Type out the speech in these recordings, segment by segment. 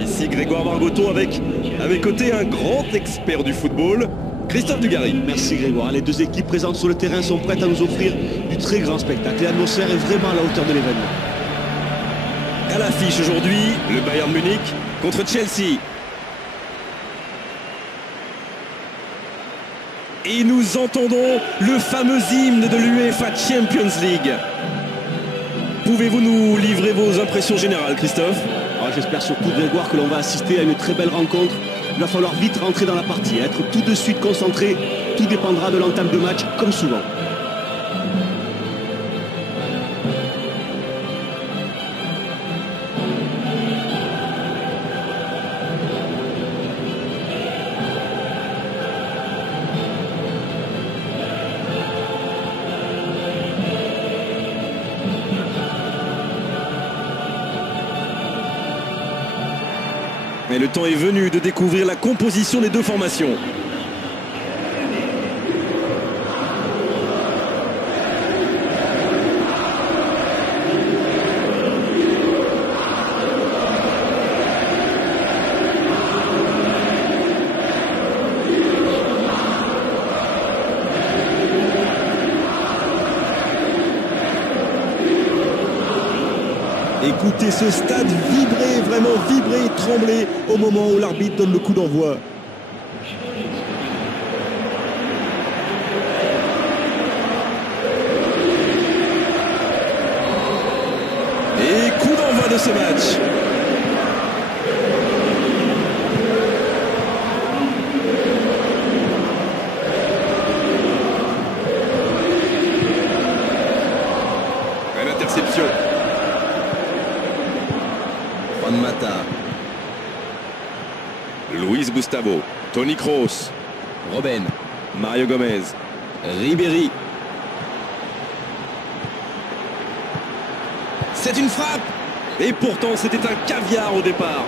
Ici Grégoire Margoton avec à mes côtés un grand expert du football, Christophe Dugarry. Merci Grégoire. Les deux équipes présentes sur le terrain sont prêtes à nous offrir du très grand spectacle. L'atmosphère est vraiment à la hauteur de l'événement. À l'affiche aujourd'hui, le Bayern Munich contre Chelsea. Et nous entendons le fameux hymne de l'UEFA Champions League. Pouvez-vous nous livrer vos impressions générales, Christophe? J'espère surtout, Grégoire, que l'on va assister à une très belle rencontre. Il va falloir vite rentrer dans la partie, être tout de suite concentré. Tout dépendra de l'entame de match, comme souvent. Et le temps est venu de découvrir la composition des deux formations. Écoutez ce stade vibrer, vraiment vibrer, trembler au moment où l'arbitre donne le coup d'envoi. Et coup d'envoi de ce match. Et l'interception. Mata. Luis Gustavo, Toni Kroos, Robben, Mario Gomez, Ribéry. C'est une frappe. Et pourtant c'était un caviar au départ.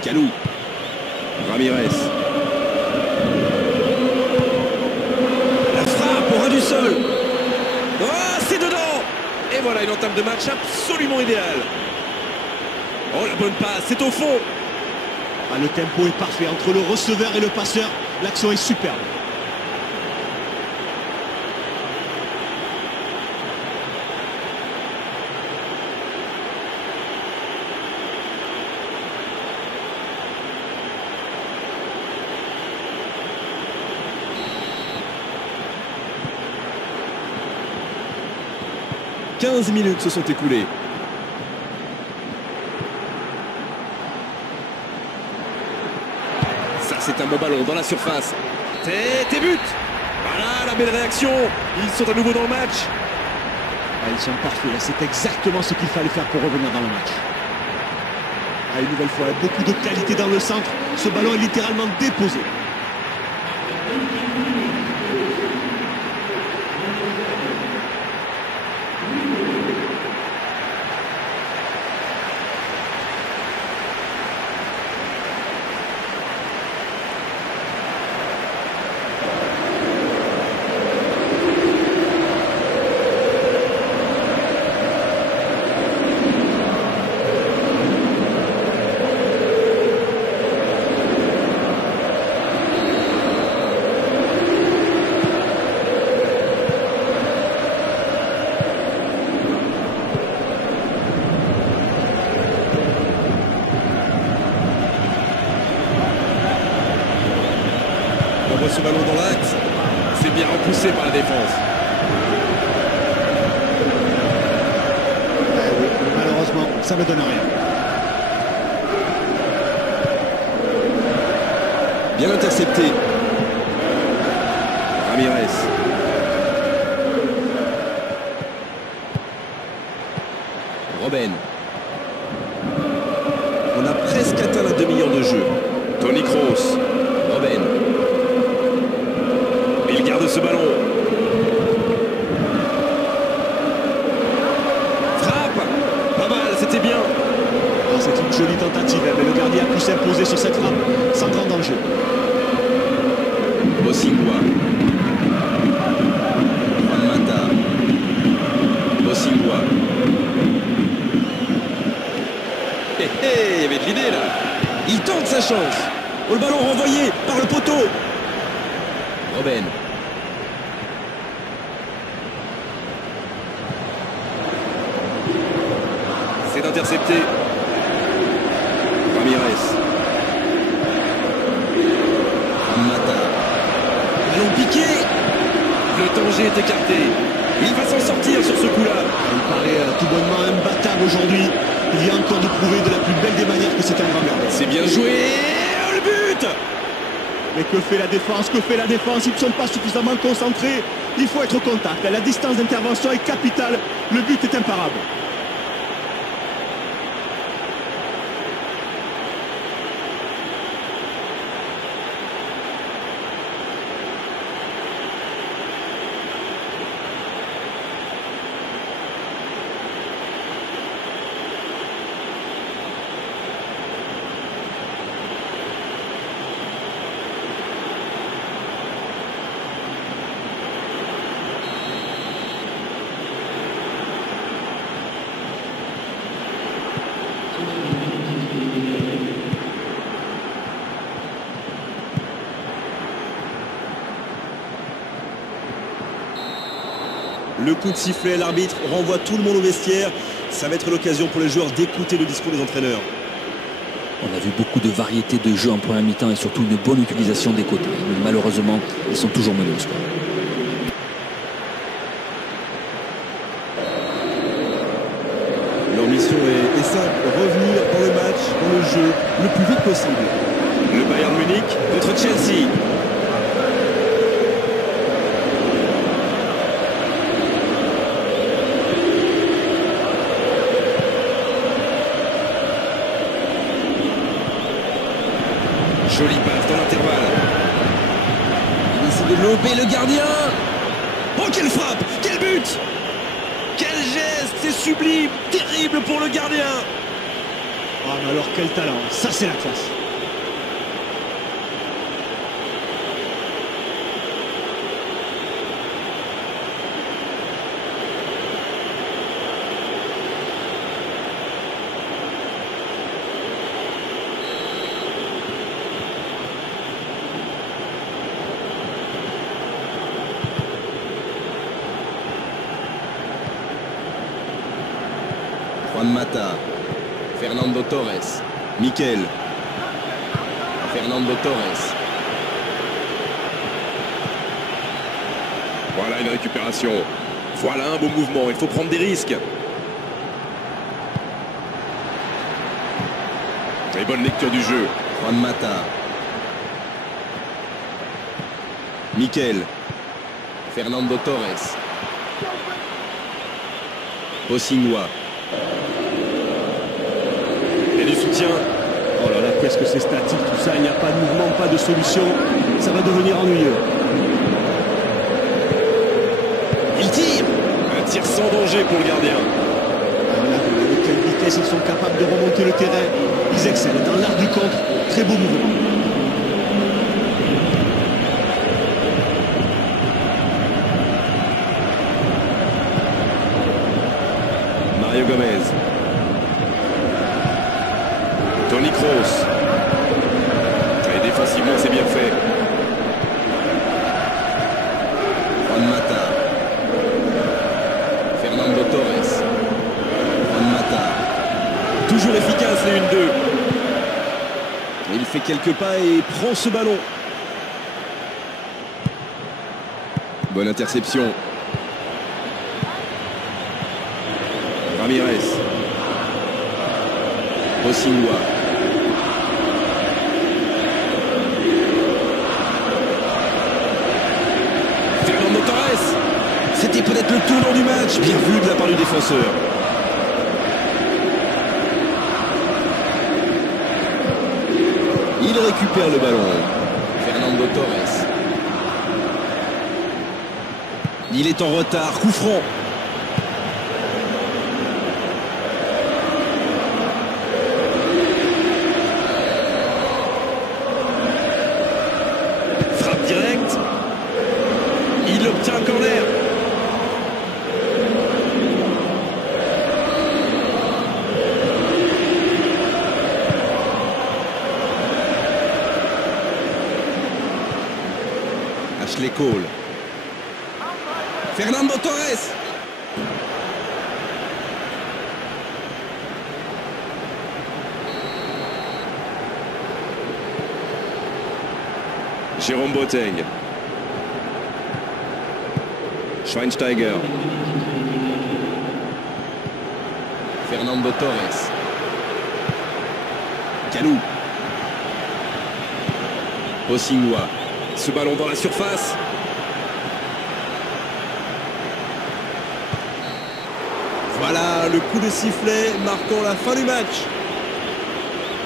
Kalou. Ramirez. La frappe au ras du sol. Oh, c'est dedans. Et voilà une entame de match absolument idéale. Oh, la bonne passe, c'est au fond. Le tempo est parfait entre le receveur et le passeur. L'action est superbe. « 15 minutes se sont écoulées. Ça, c'est un beau ballon dans la surface. Tête et but. Voilà la belle réaction. Ils sont à nouveau dans le match. Ils sont parfaits. C'est exactement ce qu'il fallait faire pour revenir dans le match. Une nouvelle fois, beaucoup de qualité dans le centre. Ce ballon est littéralement déposé. On voit ce ballon dans l'axe. C'est bien repoussé par la défense. Oui, malheureusement, ça ne donne rien. Bien intercepté. Ramirez. Robben. On a presque atteint la demi-heure de jeu. Toni Kroos. Robben. Il garde ce ballon. reposer sur cette frappe sans grand danger. Bosingwa. Juan Mata. Bosingwa. Il y avait de l'idée là. Il tente sa chance. Oh, le ballon renvoyé par le poteau. Robben. C'est intercepté. Ramirez. Mata. Ballon piqué. Le danger est écarté. Il va s'en sortir sur ce coup-là. Il paraît tout bonnement imbattable aujourd'hui. Il vient encore de prouver de la plus belle des manières que c'est un grand gardien. C'est bien joué. Oh, le but! Mais que fait la défense? Que fait la défense? Ils ne sont pas suffisamment concentrés. Il faut être au contact. La distance d'intervention est capitale. Le but est imparable. Le coup de sifflet, l'arbitre renvoie tout le monde au vestiaire. Ça va être l'occasion pour les joueurs d'écouter le discours des entraîneurs. On a vu beaucoup de variétés de jeux en première mi-temps et surtout une bonne utilisation des côtés. Mais malheureusement, ils sont toujours menés au score. Leur mission est simple, revenir dans le match, dans le jeu, le plus vite possible. Le Bayern Munich contre Chelsea. Jolie passe dans l'intervalle. Il essaie de lober le gardien. Oh, quelle frappe! Quel but! Quel geste! C'est sublime! Terrible pour le gardien! Ah, mais alors quel talent! Ça, c'est la classe! Juan Mata. Fernando Torres. Mikel. Fernando Torres. Voilà une récupération. Voilà un beau mouvement. Il faut prendre des risques. Et bonne lecture du jeu. Juan Mata. Mikel. Fernando Torres. Bosingwa. Et du soutien. Oh là là, qu'est-ce que c'est statique tout ça, il n'y a pas de mouvement, pas de solution, ça va devenir ennuyeux. Il tire. Un tir sans danger pour le gardien. Voilà, avec quelle vitesse ils sont capables de remonter le terrain, ils excellent dans l'art du contre, très beau mouvement. Mario Gomez. Toni Kroos. Et défensivement, c'est bien fait. Juan Mata. Fernando Torres. Juan Mata. Toujours efficace les 1-2. Il fait quelques pas et prend ce ballon. Bonne interception. Ramirez. Bosingwa. Fernando Torres. C'était peut-être le tournant du match. Bien vu de la part du défenseur. Il récupère le ballon. Fernando Torres. Il est en retard. Coup franc. Ashley Cole. Fernando Torres. Jérôme Boateng. Schweinsteiger. Fernando Torres. Kalou. Osingwa. Ce ballon dans la surface. Voilà le coup de sifflet marquant la fin du match.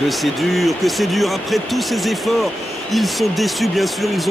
Que c'est dur après tous ces efforts. Ils sont déçus bien sûr, ils ont